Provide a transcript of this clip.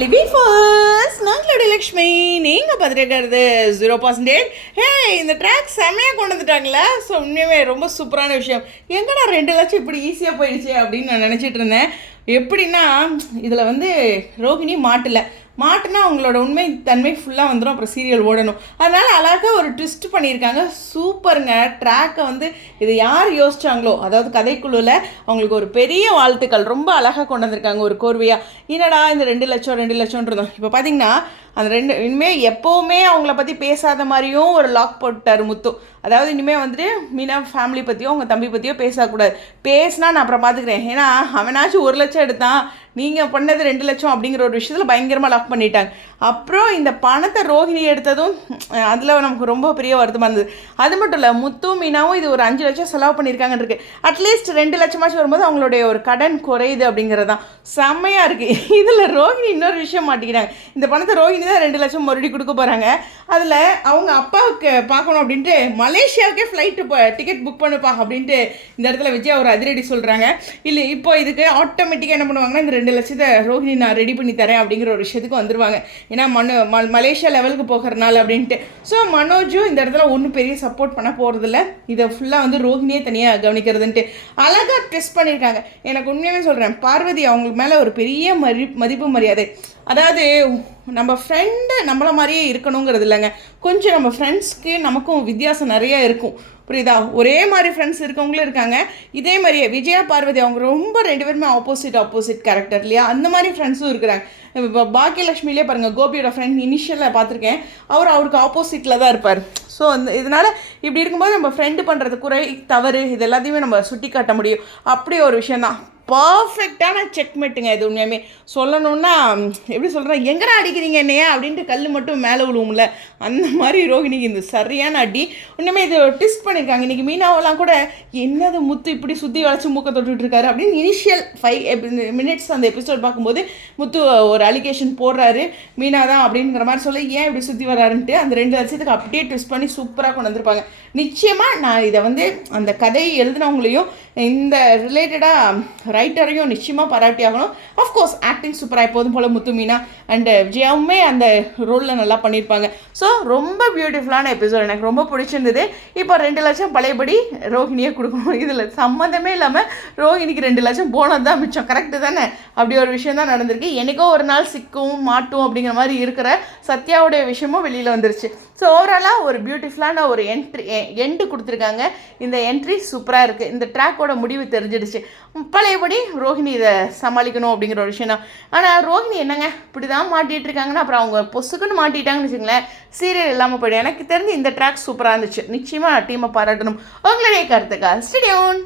Living first நாங்களுடைய Lakshmi நீங்கள் பார்த்துட்டு 0%. ஹே, இந்த ட்ராக் செம்மையாக கொண்டு வந்துட்டாங்களே. ஸோ உண்மையுமே ரொம்ப சூப்பரான விஷயம். எங்கடா 2 லட்சம் இப்படி ஈஸியாக போயிடுச்சு அப்படின்னு நான் நினச்சிட்டு இருந்தேன். எப்படின்னா இதில் வந்து ரோஹிணி மாட்டுனா அவங்களோட உண்மை தன்மை ஃபுல்லாக வந்துடும். அப்புறம் சீரியல் ஓடணும். அதனால் அழகாக ஒரு ட்விஸ்ட் பண்ணியிருக்காங்க. சூப்பருங்க. ட்ராக்கை வந்து இது யார் யோசிச்சாங்களோ, அதாவது கதைக்குழுவில் அவங்களுக்கு ஒரு பெரிய வாழ்த்துக்கள். ரொம்ப அழகாக கொண்டு வந்திருக்காங்க ஒரு கோர்வையாக. என்னடா இந்த 2 லட்சம் இருந்தோம். இப்போ பார்த்தீங்கன்னா அந்த இனிமேல் எப்போவுமே அவங்கள பற்றி பேசாத மாதிரியும் ஒரு லாக் போட்டார் முத்து. அதாவது இனிமேல் வந்துட்டு மீனா ஃபேமிலி பற்றியோ அவங்க தம்பி பற்றியோ பேசக்கூடாது. பேசினா நான் அப்புறம் பார்த்துக்கிறேன். ஏன்னா அவனாச்சும் 1 லட்சம் எடுத்தான், நீங்கள் பண்ணது 2 லட்சம் அப்படிங்கிற ஒரு விஷயத்தில் பயங்கரமாக லாக் பண்ணிட்டாங்க. அப்புறம் இந்த பணத்தை ரோஹிணி எடுத்ததும் அதில் நமக்கு ரொம்ப பெரிய வருத்தமாக இருந்தது. அது மட்டும் இல்லை, முத்து மீனாவும் இது ஒரு 5 லட்சம் செலவு பண்ணியிருக்காங்கன்னு இருக்குது. அட்லீஸ்ட் 2 லட்சமாச்சும் வரும்போது அவங்களுடைய ஒரு கடன் குறையுது அப்படிங்கிறது தான் செம்மையாக இருக்குது. இதில் ரோஹிணி இன்னொரு விஷயம் மாட்டிக்கிறாங்க. இந்த பணத்தை ரோஹிணி தான் 2 லட்சம் மறுபடியும் கொடுக்க போகிறாங்க. அதில் அவங்க அப்பாவுக்கு பார்க்கணும் அப்படின்ட்டு மலேசியாவுக்கே ஃப்ளைட்டு டிக்கெட் புக் பண்ணுப்பா அப்படின்ட்டு இந்த இடத்துல விஜய் ஒரு அதிரடி சொல்கிறாங்க. இல்லை இப்போ இதுக்கு ஆட்டோமேட்டிக்காக என்ன பண்ணுவாங்கன்னா இந்த 2 லட்சத்தை ரோஹிணி நான் ரெடி பண்ணி தரேன் அப்படிங்கிற ஒரு விஷயத்துக்கு வந்துடுவாங்க. ஏன்னா மலேசியா லெவலுக்கு போகிறனால அப்படின்ட்டு. ஸோ மனோஜும் இந்த இடத்துல ஒன்றும் பெரிய சப்போர்ட் பண்ண போகிறதில்ல. இதை ஃபுல்லாக வந்து ரோஹிணியே தனியாக கவனிக்கிறதுன்ட்டு அழகாக டெஸ்ட் பண்ணியிருக்காங்க. எனக்கு உண்மையாகவே சொல்கிறேன், பார்வதி அவங்களுக்கு மேலே ஒரு பெரிய மதிப்பு மரியாதை. அதாவது நம்ம ஃப்ரெண்டு நம்மளை மாதிரியே இருக்கணுங்கிறது இல்லைங்க. கொஞ்சம் நம்ம ஃப்ரெண்ட்ஸ்க்கு நமக்கும் வித்தியாசம் நிறையா இருக்கும். புரியுதா? ஒரே மாதிரி ஃப்ரெண்ட்ஸ் இருக்கவங்களும் இருக்காங்க. இதே மாதிரியே விஜயா பார்வதி அவங்க ரொம்ப 2 பேருமே ஆப்போசிட் கேரக்டர் இல்லையா? அந்த மாதிரி ஃப்ரெண்ட்ஸும் இருக்கிறாங்க. இப்போ பாக்கியலட்சுமிலே பாருங்கள், கோபியோட ஃப்ரெண்ட் இனிஷியலாக பார்த்துருக்கேன். அவருக்கு ஆப்போசிட்டில் தான் இருப்பார். ஸோ இதனால் இப்படி இருக்கும்போது நம்ம ஃப்ரெண்டு பண்ணுறது குறை தவறு இது எல்லாத்தையுமே நம்ம சுட்டி காட்ட முடியும். அப்படி ஒரு விஷயந்தான். பர்ஃபெக்டான செக்மேட்டுங்க இது. உண்மையுமே சொல்லணுன்னா எப்படி சொல்கிறேன், எங்கடா அடிக்கிறீங்க என்னையா அப்படின்ட்டு கல் மட்டும் மேலே விழுவும்ல, அந்த மாதிரி ரோஹிணிக்கு இந்த சரியான அடி. உண்மையுமே இது டிஸ்ட் பண்ணியிருக்காங்க. இன்றைக்கி மீனாவெல்லாம் கூட என்னது முத்து இப்படி சுற்றி வளைச்சி மூக்க தொட்டுட்ருக்காரு அப்படின்னு இனிஷியல் 5 மினிட்ஸ் அந்த எபிசோட் பார்க்கும்போது முத்து ஒரு அலிகேஷன் போடுறாரு, மீனா தான் அப்படிங்கிற மாதிரி சொல்லி ஏன் இப்படி சுற்றி வராருன்ட்டு அந்த 2 லட்சத்துக்கு அப்படியே ட்விஸ்ட் பண்ணி சூப்பராக கொண்டு வந்திருப்பாங்க. நிச்சயமாக நான் இதை வந்து அந்த கதையை எழுதினவங்களையும் இந்த ரிலேட்டடாக ரைட்டரையும் நிச்சயமாக பாராட்டி ஆகணும். ஆஃப்கோர்ஸ் ஆக்டிங் சூப்பராக எப்போதும் போல் முத்து மீனா அண்டு விஜயாவுமே அந்த ரோலில் நல்லா பண்ணியிருப்பாங்க. ஸோ ரொம்ப பியூட்டிஃபுல்லான எபிசோட், எனக்கு ரொம்ப பிடிச்சிருந்தது. இப்போ 2 லட்சம் பழையபடி ரோஹிணியே கொடுக்கணும். இதில் சம்மந்தமே இல்லாமல் ரோஹிணிக்கு 2 லட்சம் போனது தான் மிச்சம். கரெக்டு தானே? அப்படி ஒரு விஷயம் தான் நடந்திருக்கு. எனக்கோ ஒரு நாள் சிக்கும் மாட்டும் அப்படிங்கிற மாதிரி இருக்கிற சத்யாவுடைய விஷயமும் வெளியில் வந்துருச்சு. ஸோ ஓவராலாக ஒரு பியூட்டிஃபுல்லான ஒரு எண்டு கொடுத்துருக்காங்க. இந்த என்ட்ரி சூப்பராக இருக்குது. இந்த ட்ராக்கோட முடிவு தெரிஞ்சிடுச்சு. பழையபடி ரோஹிணி இதை சமாளிக்கணும் அப்படிங்கிற ஒரு விஷயம் தான். ஆனால் ரோஹிணி என்னங்க இப்படி தான் மாட்டிகிட்டு இருக்காங்கன்னா அப்புறம் அவங்க பொசுக்குன்னு மாட்டிட்டாங்கன்னு வச்சுங்களேன், சீரியல் இல்லாமல் போய்டும். எனக்கு தெரிஞ்சு இந்த ட்ராக் சூப்பராக இருந்துச்சு. நிச்சயமாக டீமை பாராட்டணும். உங்களுடைய கருத்துக்கா ஸ்டேடியோன்.